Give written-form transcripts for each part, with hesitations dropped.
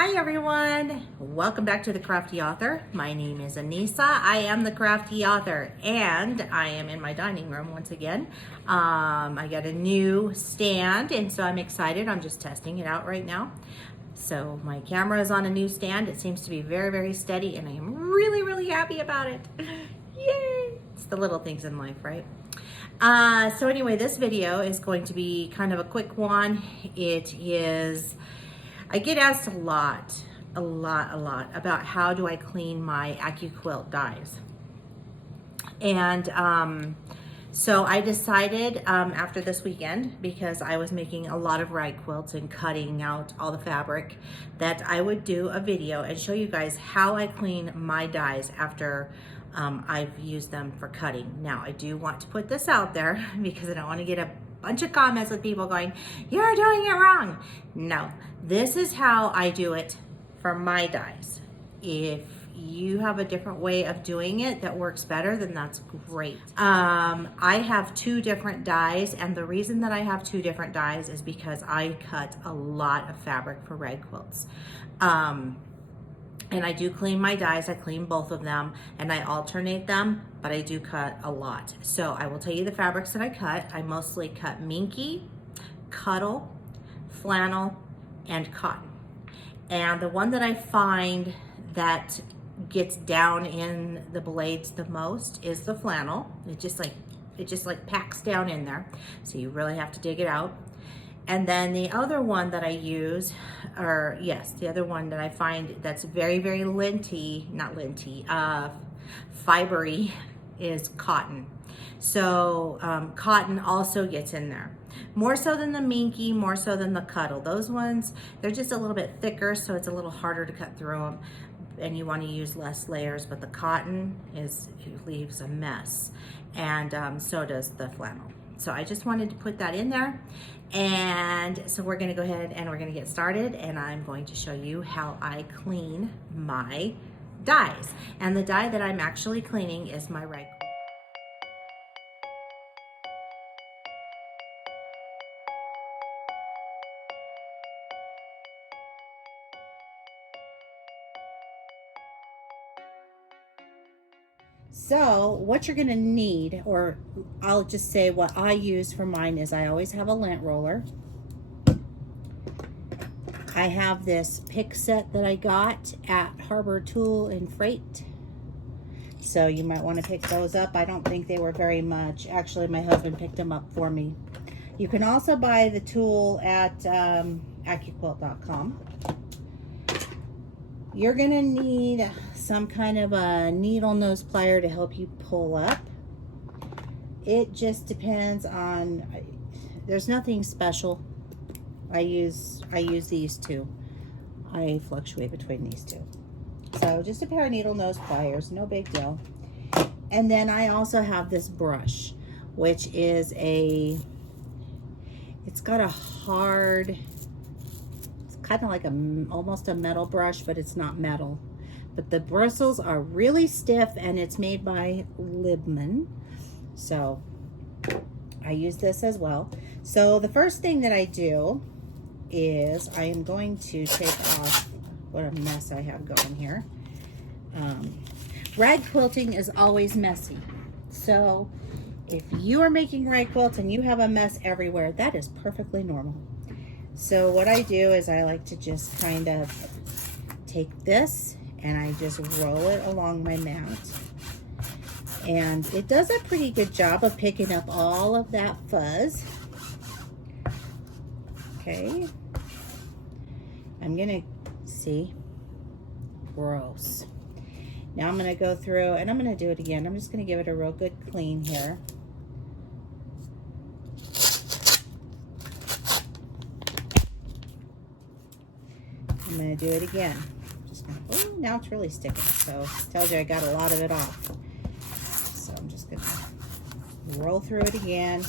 Hi everyone, welcome back to the Crafty Author. My name is Anissa. I am the Crafty Author and I am in my dining room once again. I got a new stand and so I'm excited. I'm just testing it out right now. So my camera is on a new stand. It seems to be very, very steady and I am really, really happy about it. Yay! It's the little things in life, right? So anyway, this video is going to be kind of a quick one. I get asked a lot about how do I clean my AccuQuilt dies. And so I decided after this weekend, because I was making a lot of rag quilts and cutting out all the fabric, that I would do a video and show you guys how I clean my dies after I've used them for cutting. Now, I do want to put this out there because I don't want to get a bunch of comments with people going, "You're doing it wrong." No, this is how I do it for my dies. If you have a different way of doing it that works better, then that's great. I have two different dies, and the reason that I have two different dies is because I cut a lot of fabric for rag quilts. And I do clean my dies, I clean both of them, and I alternate them, but I do cut a lot. So I will tell you the fabrics that I cut. I mostly cut minky, cuddle, flannel, and cotton. And the one that I find that gets down in the blades the most is the flannel. It just like packs down in there. So you really have to dig it out. And then the other one that I use, the other one that I find that's very, very fibery is cotton. So cotton also gets in there. More so than the minky, more so than the cuddle. Those ones, they're just a little bit thicker, so it's a little harder to cut through them. And you want to use less layers, but the cotton it leaves a mess. And so does the flannel. So I just wanted to put that in there. And so we're gonna go ahead and we're gonna get started, and I'm going to show you how I clean my dies. And the die that I'm actually cleaning is my rag. So what you're gonna need, or I'll just say what I use for mine, is I always have a lint roller. I have this pick set that I got at Harbor Tool and Freight. So you might want to pick those up. I don't think they were very much. Actually, my husband picked them up for me. You can also buy the tool at AccuQuilt.com. You're gonna need some kind of a needle nose plier to help you pull up. It just depends on, there's nothing special. I use these two. I fluctuate between these two. So just a pair of needle nose pliers, no big deal. And then I also have this brush, which is it's got a hard, kind of like almost a metal brush, but it's not metal. But the bristles are really stiff, and it's made by Libman. So I use this as well. So the first thing that I do is I am going to take off, what a mess I have going here. Rag quilting is always messy. So if you are making rag quilts and you have a mess everywhere, that is perfectly normal. So what I do is I like to just kind of take this and I just roll it along my mat. And it does a pretty good job of picking up all of that fuzz. Okay. I'm gonna see. Gross. Now I'm gonna go through and I'm gonna do it again. I'm just gonna give it a real good clean here. I'm gonna do it again. Just gonna, oh, now it's really sticking. So it tells you I got a lot of it off. So I'm just gonna roll through it again.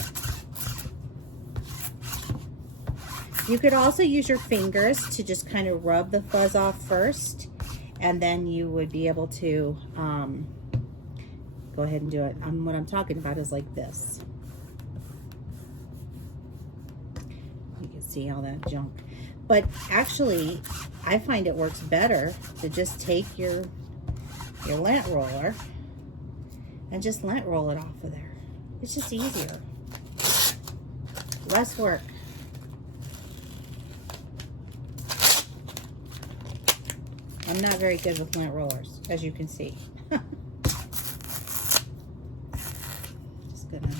You could also use your fingers to just kind of rub the fuzz off first, and then you would be able to go ahead and do it. What I'm talking about is like this. You can see all that junk. But actually, I find it works better to just take your lint roller and just lint roll it off of there. It's just easier. Less work. I'm not very good with lint rollers, as you can see. Just gonna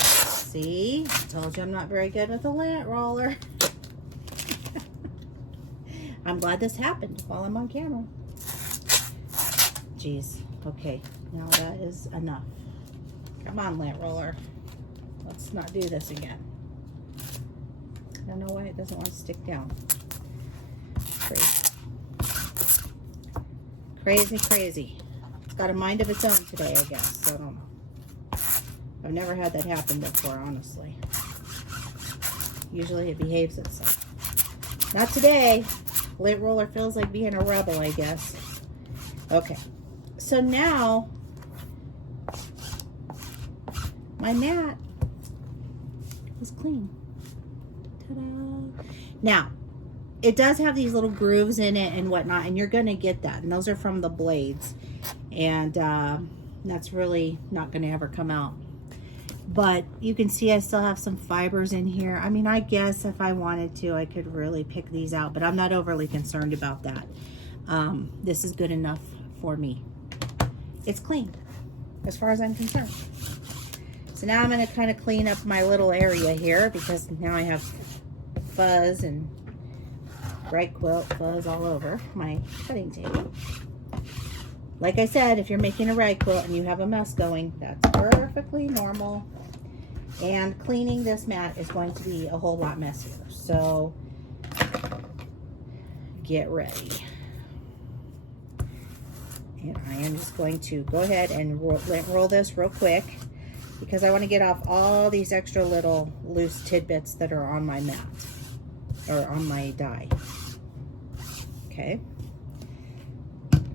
see. I told you I'm not very good with a lint roller. I'm glad this happened while I'm on camera. Jeez. Okay, now that is enough. Come on, lint roller. Let's not do this again. I don't know why it doesn't want to stick down. Crazy. Crazy, crazy. It's got a mind of its own today, I guess. So I don't know. I've never had that happen before, honestly. Usually it behaves itself. Not today. Lint roller feels like being a rebel, I guess. Okay. So now, my mat is clean. Ta-da! Now, it does have these little grooves in it and whatnot, and you're going to get that. And those are from the blades. And that's really not going to ever come out. But you can see I still have some fibers in here. I mean, I guess if I wanted to, I could really pick these out. But I'm not overly concerned about that. This is good enough for me. It's clean, as far as I'm concerned. So now I'm going to kind of clean up my little area here, because now I have fuzz and bright quilt fuzz all over my cutting table. Like I said, if you're making a rag quilt and you have a mess going, that's perfectly normal. And cleaning this mat is going to be a whole lot messier. So get ready. And I am just going to go ahead and roll this real quick, because I want to get off all these extra little loose tidbits that are on my mat, or on my die. Okay.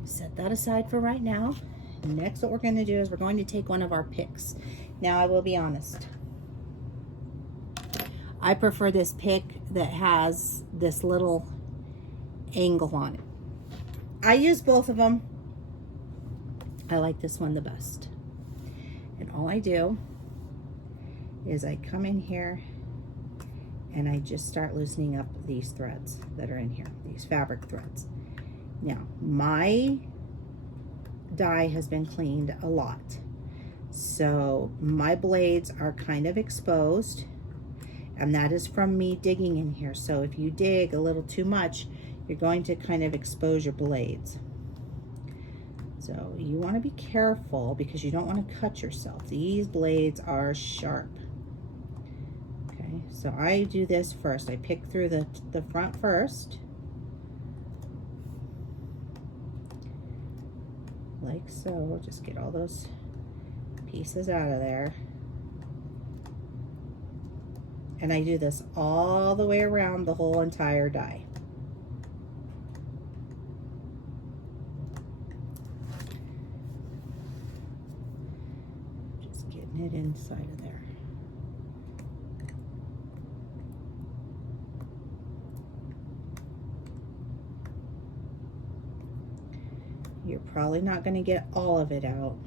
Set that aside for right now. Next, what we're going to do is we're going to take one of our picks. Now, I will be honest. I prefer this pick that has this little angle on it. I use both of them. I like this one the best. And all I do is I come in here and I just start loosening up these threads that are in here, these fabric threads. Now, my die has been cleaned a lot, so my blades are kind of exposed, and that is from me digging in here. So if you dig a little too much, you're going to kind of expose your blades. So you want to be careful, because you don't want to cut yourself. These blades are sharp. Okay, so I do this first. I pick through the front first, like so. Just get all those pieces out of there. And I do this all the way around the whole entire die. Just getting it inside of there. You're probably not going to get all of it out,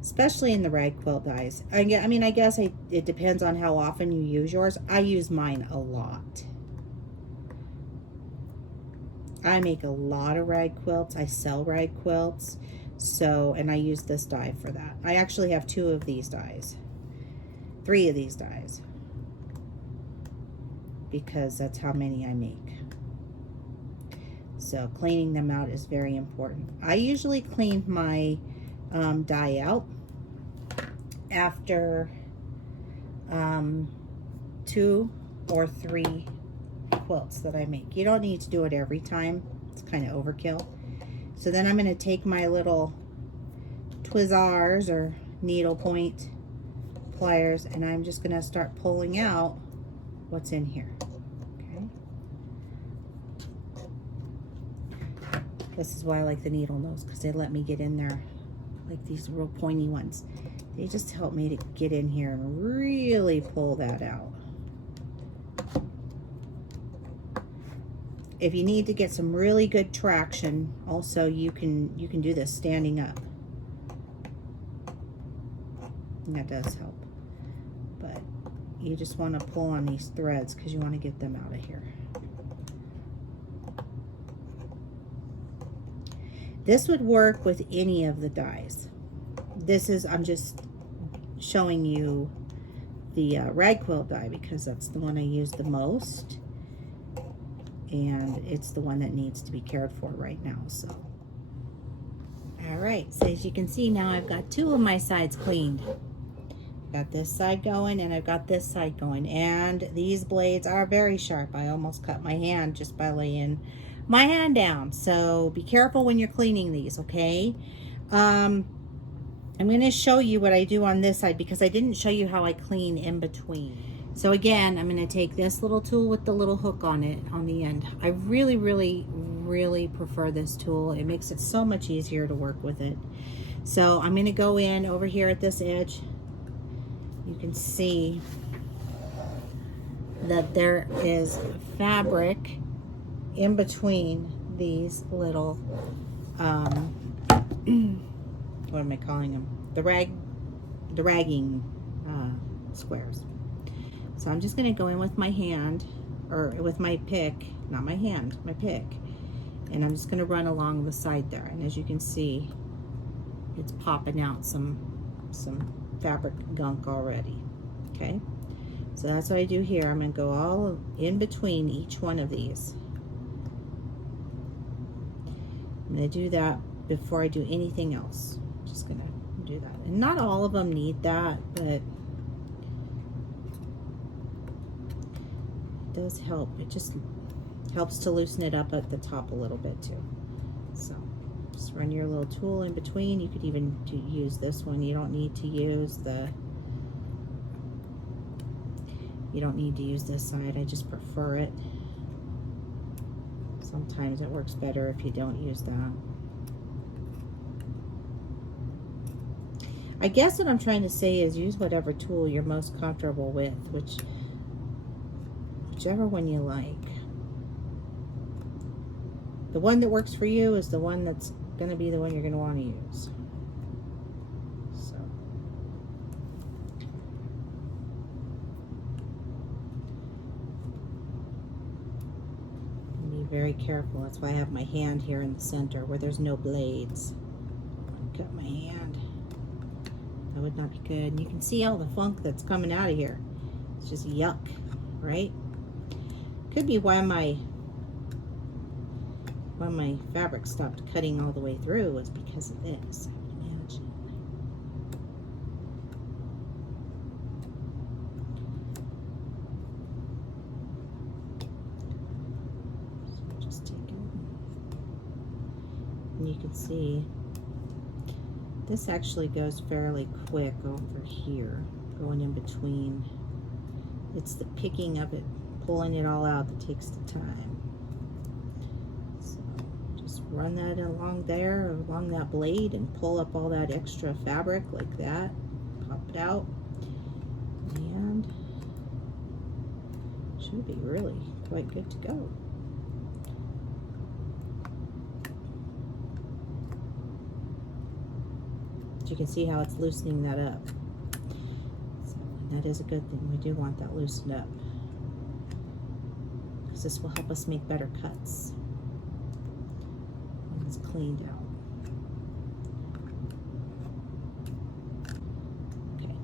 especially in the rag quilt dies. I mean, I guess it depends on how often you use yours. I use mine a lot. I make a lot of rag quilts. I sell rag quilts. So, and I use this die for that. I actually have 2 of these dies. 3 of these dies. Because that's how many I make. So cleaning them out is very important. I usually clean my die out after 2 or 3 quilts that I make. You don't need to do it every time. It's kind of overkill. So then I'm going to take my little Twizzlers or needle point pliers, and I'm just going to start pulling out what's in here. Okay. This is why I like the needle nose, because they let me get in there, like these real pointy ones. They just help me to get in here and really pull that out. if you need to get some really good traction, also you can do this standing up. And that does help. But you just want to pull on these threads because you want to get them out of here. This would work with any of the dies. I'm just showing you the RAGDIE die because that's the one I use the most. And it's the one that needs to be cared for right now, so. All right, so as you can see now, I've got two of my sides cleaned. Got this side going and I've got this side going, and these blades are very sharp. I almost cut my hand just by laying my hand down, so be careful when you're cleaning these, okay? I'm going to show you what I do on this side because I didn't show you how I clean in between. So again, I'm going to take this little tool with the little hook on it on the end. I really, really, really prefer this tool. It makes it so much easier to work with it. So I'm going to go in over here at this edge. You can see that there is fabric in between these little, what am I calling them? The ragging squares. So I'm just going to go in with my hand, or with my pick, not my hand, my pick, and I'm just going to run along the side there. And as you can see, it's popping out some fabric gunk already. Okay, so that's what I do here. I'm going to go all in between each one of these. I'm going to do that before I do anything else. I'm just going to do that. And not all of them need that, but does help. It just helps to loosen it up at the top a little bit too. So just run your little tool in between. You could even use this one. You don't need to use this side. I just prefer it. Sometimes it works better if you don't use that. I guess what I'm trying to say is use whatever tool you're most comfortable with, whichever one you like. The one that works for you is the one that's going to be the one you're going to want to use. So. Be very careful. That's why I have my hand here in the center where there's no blades. Cut my hand. That would not be good. And you can see all the funk that's coming out of here. It's just yuck, right? Could be why my fabric stopped cutting all the way through was because of this. I would imagine. So just take it, and you can see this actually goes fairly quick over here, going in between. It's the picking of it, pulling it all out that takes the time. So just run that along there, along that blade, and pull up all that extra fabric like that. Pop it out, and should be really quite good to go. You can see how it's loosening that up. So that is a good thing. We do want that loosened up, because this will help us make better cuts when it's cleaned out. Okay,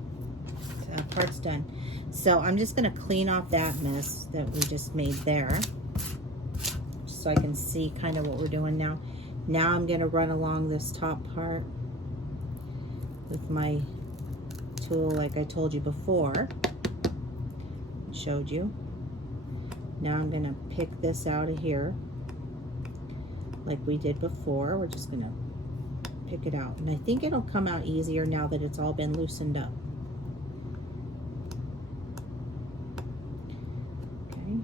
so that part's done. So I'm just going to clean off that mess that we just made there, so I can see kind of what we're doing now. Now I'm going to run along this top part with my tool like I told you before, showed you. Now I'm going to pick this out of here like we did before. We're just going to pick it out, and I think it'll come out easier now that it's all been loosened up. Okay.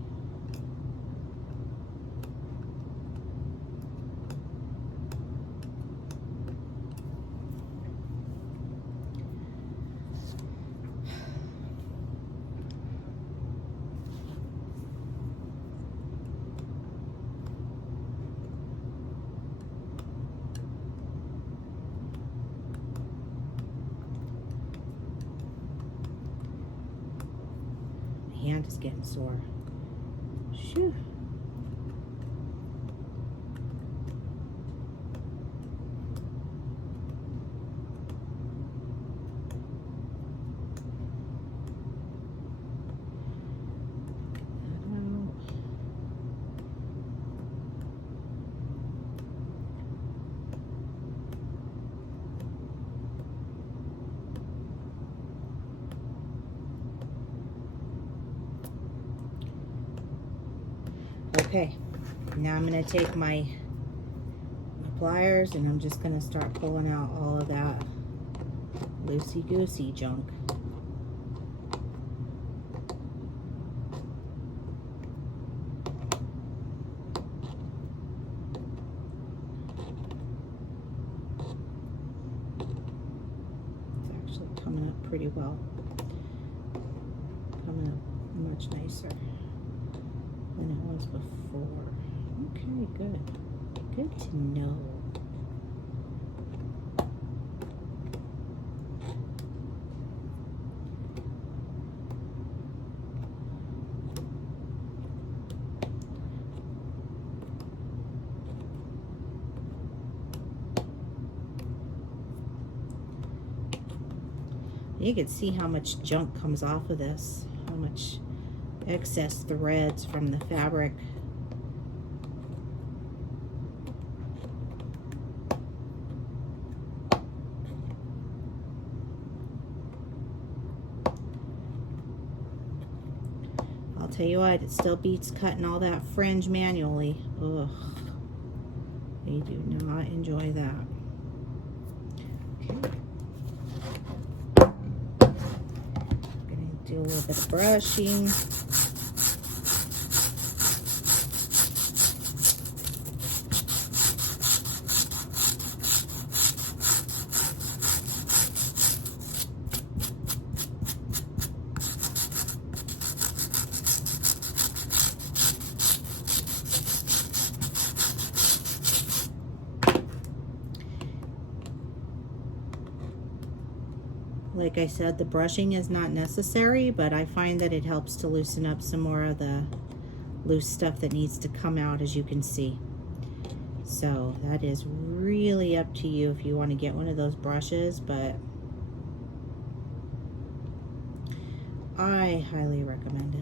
hand is getting sore. Shoo. Okay, now I'm going to take my pliers and I'm just going to start pulling out all of that loosey-goosey junk. It's actually coming up pretty well. Coming up much nicer than it was before. Okay, good. Good to know. You can see how much junk comes off of this, how much excess threads from the fabric. I'll tell you what, it still beats cutting all that fringe manually. Ugh, I do not enjoy that. Okay. Do a little bit of brushing. Like I said, the brushing is not necessary, but I find that it helps to loosen up some more of the loose stuff that needs to come out, as you can see. So that is really up to you if you want to get one of those brushes, but I highly recommend it.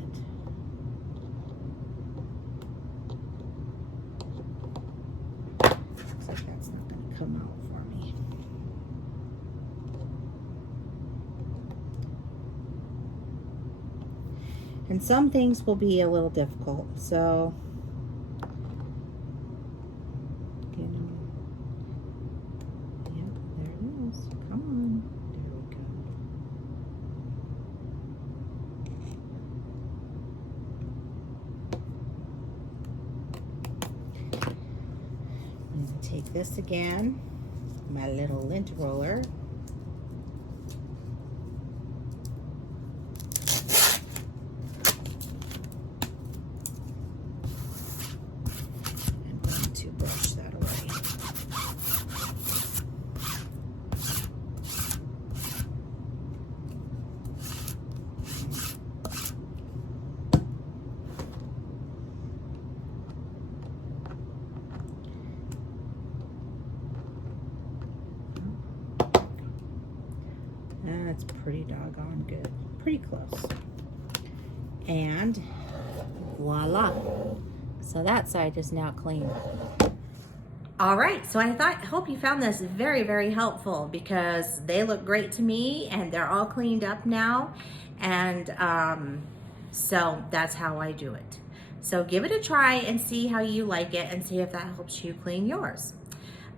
Looks like that's not going to come out for me. And some things will be a little difficult, so you know. Yep, there it is. Come on. There we go. I'm going to take this again, my little lint roller. That's pretty doggone good. Pretty close. And voila. So that side is now clean. All right, so I hope you found this very, very helpful, because they look great to me and they're all cleaned up now. And so that's how I do it. So give it a try and see how you like it, and see if that helps you clean yours.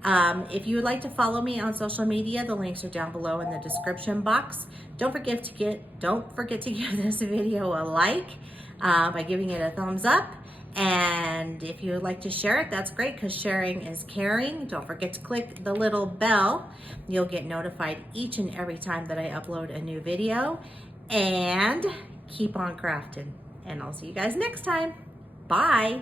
If you would like to follow me on social media, the links are down below in the description box. Don't forget to give this video a like by giving it a thumbs up. And if you would like to share it, that's great, because sharing is caring. Don't forget to click the little bell. You'll get notified each and every time that I upload a new video. And keep on crafting. And I'll see you guys next time. Bye.